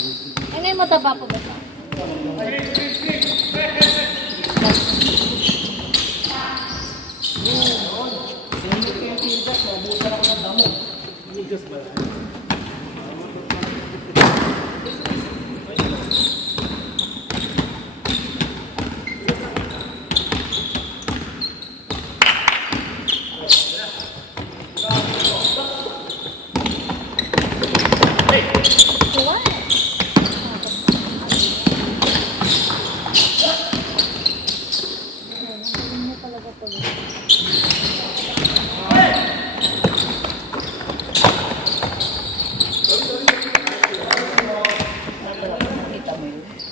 Ano yung mataba po ba ito?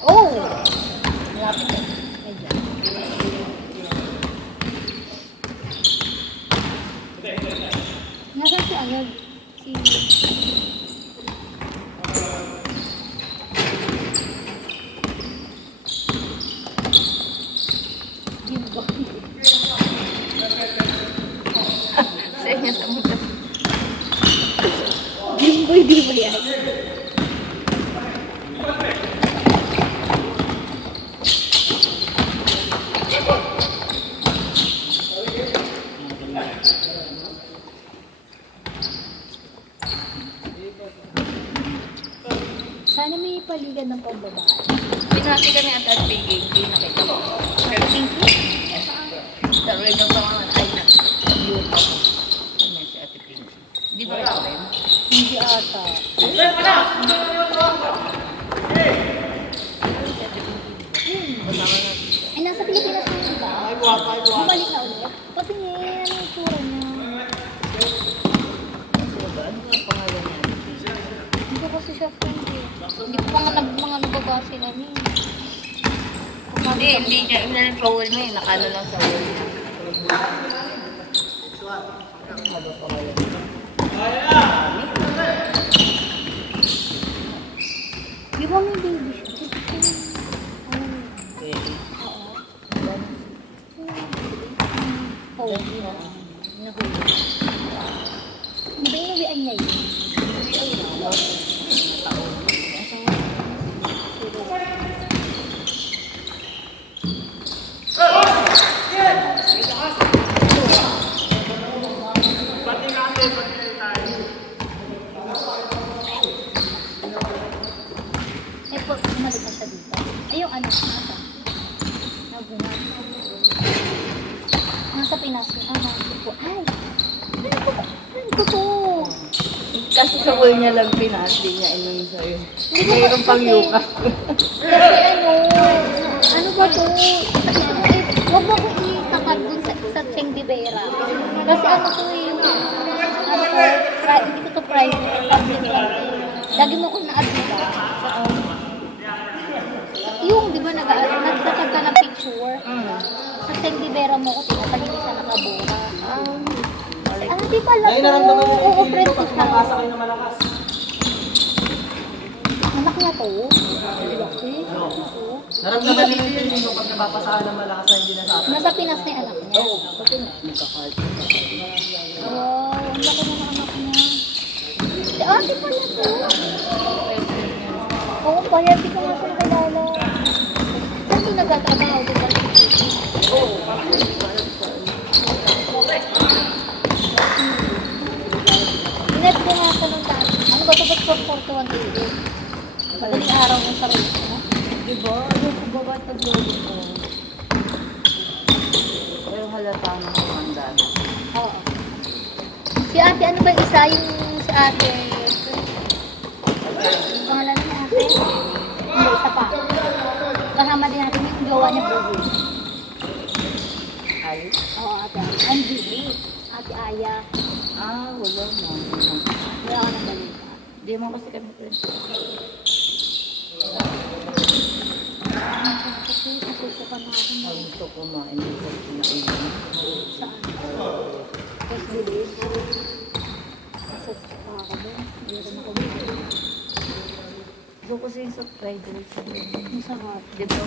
Oh! Malapit na. Medyo. Nasaan si Agad? Jimbo. Sa inyo sa mga. Jimbo, di ba yan? Sana may paligan ng pambabae. Pinati kami at Pinky. Hindi nakita ko. Pero Pinky? Sa rin yung pangalan ay na-view ko. Ano si Ate Pinky? Di ba ito rin? Hindi ata. Ay, nasa Pilipinas na yun ba? Bumalik na ulit. Patingin, ano yung tura niya? Ano ang pangalan niya? Hindi ko kasi siya friend eh. Hindi ko pa nga mga nababasa na niya. Hindi niya. Yung flower mo eh. Nakano lang sa wall niya. Ano nga ba pangalan niya? Di ba may baby siya? Pwede. Oo. Nahuli. Di ba inuwian niya yun? Eh po, bumalik na siya dito. Ay, yung anak nata. Nabunga. Nasa Pinas yung anak ko. Ay! Ano ko ba? Ano ko to? Kasi sa wall niya lang pinati niya. Inong sa'yo. Mayroon pang kasi- yuka. Kasi ano ba to? Huwag mo ko itakat dun sa Cheng Rivera. Kasi ano to yung, hindi ko to private. Public lang. Lagi mo ko na-add diba? Yung, di ba, nagtatag ka ng picture? Sa Cheng Rivera mo ko, tinatagin sa nakabura. Di pala to. Oo, friend ko siya. Anak niya to? Laki. Naramdaman din yung pag napapasahan ng malakas na hindi nasabi. Nasa Pinas na yung anak niya. Magkakart. Wow, ang laki na ng anak niya. Si ate pala to. Oo, kaya hindi ko nga siya kilala. Saan ito nagtatrabaho? Di ba? Inet ko nga ako nung dati. Ano ba ito? Ba't 441 TV? Madaling araw ng sarili ko. Diba? Ano ko ba ba pag-logo ko? Pero halata na kumanda na. Oo. Si ate, ano ba yung isa? Yung si ate? Yung pangalan niya ate? Hindi, isa pa. Kasama din natin yung jowa niya, Brazil. Alice? Oo, ate. Anjili. Ate Aya. Ah, wala na. Wala ka ng balita. Hindi mo kasi kami friends. Kasi nasusukan na ako na. Gusto ko kumain. Gusto ko kumain. Saan? First village. Nasusukan ako doon. Meron ako doon. Gusto ko kasi yung sa fried rice. Ang sarap. Diba?